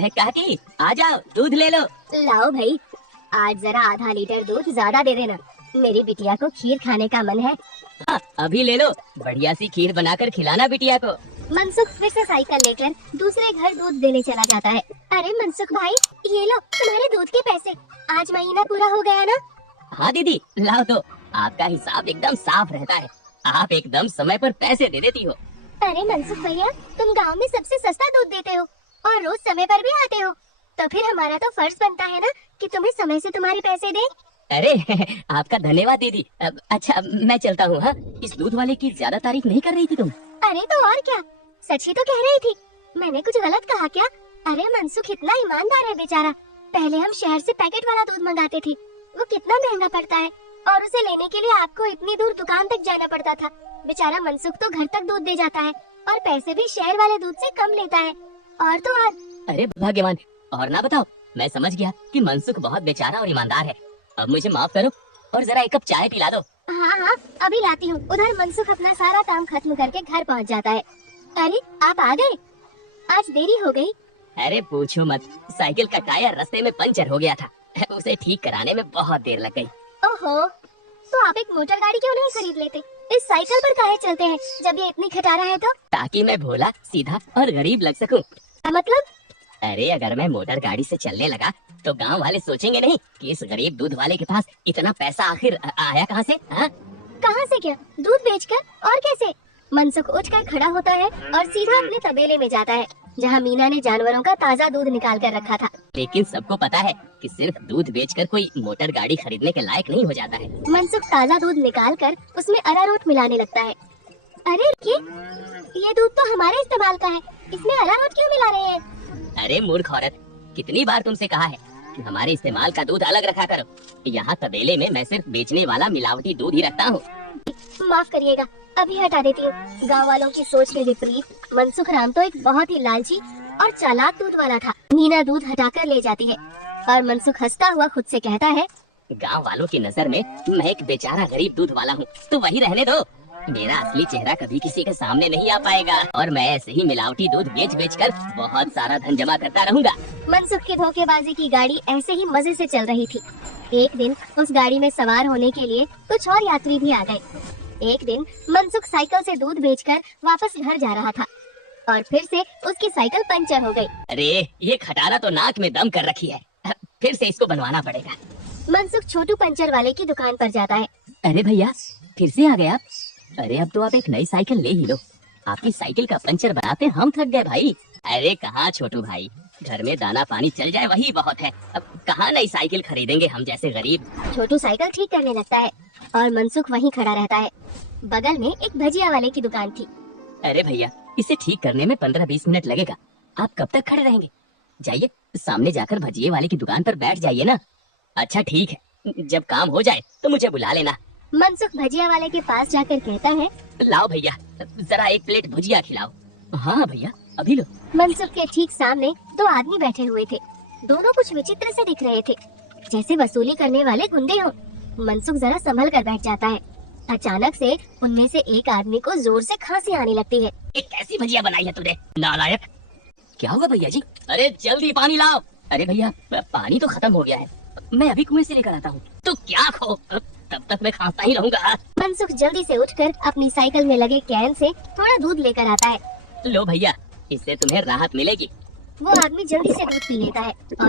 काकी आ जाओ, दूध ले लो। लाओ भाई, आज जरा आधा लीटर दूध ज्यादा दे देना, मेरी बिटिया को खीर खाने का मन है। हाँ, अभी ले लो, बढ़िया सी खीर बनाकर खिलाना बिटिया को। मनसुख फिर से साइकिल लेकर दूसरे घर दूध देने चला जाता है। अरे मनसुख भाई, ये लो तुम्हारे दूध के पैसे, आज महीना पूरा हो गया ना। हाँ दीदी, लाओ तो, आपका हिसाब एकदम साफ रहता है, आप एकदम समय पर पैसे दे देती हो। अरे मनसुख भैया, तुम गांव में सबसे सस्ता दूध देते हो और रोज समय पर भी आते हो, तो फिर हमारा तो फर्ज बनता है ना कि तुम्हें समय से तुम्हारे पैसे दें। अरे आपका धन्यवाद दीदी। अच्छा मैं चलता हूँ। हाँ, इस दूध वाले की ज्यादा तारीफ नहीं कर रही थी तुम? अरे तो और क्या, सच ही तो कह रही थी, मैंने कुछ गलत कहा क्या? अरे मनसुख इतना ईमानदार है बेचारा, पहले हम शहर से पैकेट वाला दूध मंगाते थे, वो कितना महंगा पड़ता है, और उसे लेने के लिए आपको इतनी दूर दुकान तक जाना पड़ता था। बेचारा मनसुख तो घर तक दूध दे जाता है और पैसे भी शहर वाले दूध से कम लेता है। और तो और। अरे भाग्यवान, और ना बताओ, मैं समझ गया कि मनसुख बहुत बेचारा और ईमानदार है। अब मुझे माफ करो और जरा एक कप चाय पिला दो। हाँ हाँ, अभी लाती हूँ। उधर मनसुख अपना सारा काम खत्म करके घर पहुँच जाता है। अरे आप आ गए, आज देरी हो गई। अरे पूछो मत, साइकिल का टायर रास्ते में पंचर हो गया था, उसे ठीक कराने में बहुत देर लग गई। ओहो, तो आप एक मोटर गाड़ी क्यों नहीं खरीद लेते? इस साइकिल पर काहे चलते हैं जब ये इतनी खटारा है तो? ताकि मैं भोला, सीधा और गरीब लग सकूं। मतलब? अरे अगर मैं मोटर गाड़ी से चलने लगा तो गांव वाले सोचेंगे नहीं कि इस गरीब दूध वाले के पास इतना पैसा आखिर आया कहाँ से? हाँ? कहाँ से क्या, दूध बेचकर और कैसे? मनसुख उठकर खड़ा होता है और सीधा अपने तबेले में जाता है, जहाँ मीना ने जानवरों का ताज़ा दूध निकाल कर रखा था। लेकिन सबको पता है कि सिर्फ दूध बेचकर कोई मोटर गाड़ी खरीदने के लायक नहीं हो जाता है। मनसुख ताज़ा दूध निकाल कर उसमें अरारोट मिलाने लगता है। अरे ये दूध तो हमारे इस्तेमाल का है, इसमें अरारोट क्यों मिला रहे हैं? अरे मूर्ख औरत, कितनी बार तुमसे कहा है कि हमारे इस्तेमाल का दूध अलग रखा करो। यहाँ तबेले में मैं सिर्फ बेचने वाला मिलावटी दूध ही रखता हूँ। माफ करिएगा, अभी हटा देती हूँ। गाँव वालों की सोच के विपरीत मनसुख राम तो एक बहुत ही लालची और चालाक दूध वाला था। मीना दूध हटाकर ले जाती है और मनसुख हंसता हुआ खुद से कहता है, गांव वालों की नजर में मैं एक बेचारा गरीब दूध वाला हूँ, तो वही रहने दो। मेरा असली चेहरा कभी किसी के सामने नहीं आ पाएगा और मैं ऐसे ही मिलावटी दूध बेच बेच कर बहुत सारा धन जमा करता रहूंगा। मनसुख की धोखेबाजी की गाड़ी ऐसे ही मजे से चल रही थी। एक दिन उस गाड़ी में सवार होने के लिए कुछ और यात्री भी आ गए। एक दिन मनसुख साइकिल से दूध बेचकर वापस घर जा रहा था और फिर से उसकी साइकिल पंचर हो गई। अरे ये खटारा तो नाक में दम कर रखी है, फिर से इसको बनवाना पड़ेगा। मनसुख छोटू पंचर वाले की दुकान पर जाता है। अरे भैया, फिर से आ गए आप? अरे अब तो आप एक नई साइकिल ले ही लो, आपकी साइकिल का पंचर बनाते हम थक गए भाई। अरे कहाँ छोटू भाई, घर में दाना पानी चल जाए वही बहुत है, अब कहाँ नई साइकिल खरीदेंगे हम जैसे गरीब। छोटू साइकिल ठीक करने लगता है और मनसुख वहीं खड़ा रहता है। बगल में एक भजिया वाले की दुकान थी। अरे भैया, इसे ठीक करने में 15-20 मिनट लगेगा, आप कब तक खड़े रहेंगे? जाइए सामने जाकर भजिए वाले की दुकान पर बैठ जाइए ना। अच्छा ठीक है, जब काम हो जाए तो मुझे बुला लेना। मनसुख भजिया वाले के पास जाकर कहता है, लाओ भैया, जरा एक प्लेट भुजिया खिलाओ। हाँ भैया, अभी लो। मनसुख के ठीक सामने दो आदमी बैठे हुए थे। दोनों कुछ विचित्र से दिख रहे थे, जैसे वसूली करने वाले गुंडे हों। मनसुख जरा संभल कर बैठ जाता है। अचानक से उनमें से एक आदमी को जोर से खांसी आने लगती है। एक कैसी भजिया बनाई है तूने, नालायक? क्या हुआ भैया जी? अरे जल्दी पानी लाओ। अरे भैया, पानी तो खत्म हो गया है, मैं अभी कुएं से लेकर आता हूँ। तो क्या खो, तब तक मैं खांसता ही रहूंगा। मनसुख जल्दी से उठकर अपनी साइकिल में लगे कैन से थोड़ा दूध लेकर आता है। लो भैया, इससे तुम्हें राहत मिलेगी। वो आदमी जल्दी से दूध पी लेता है और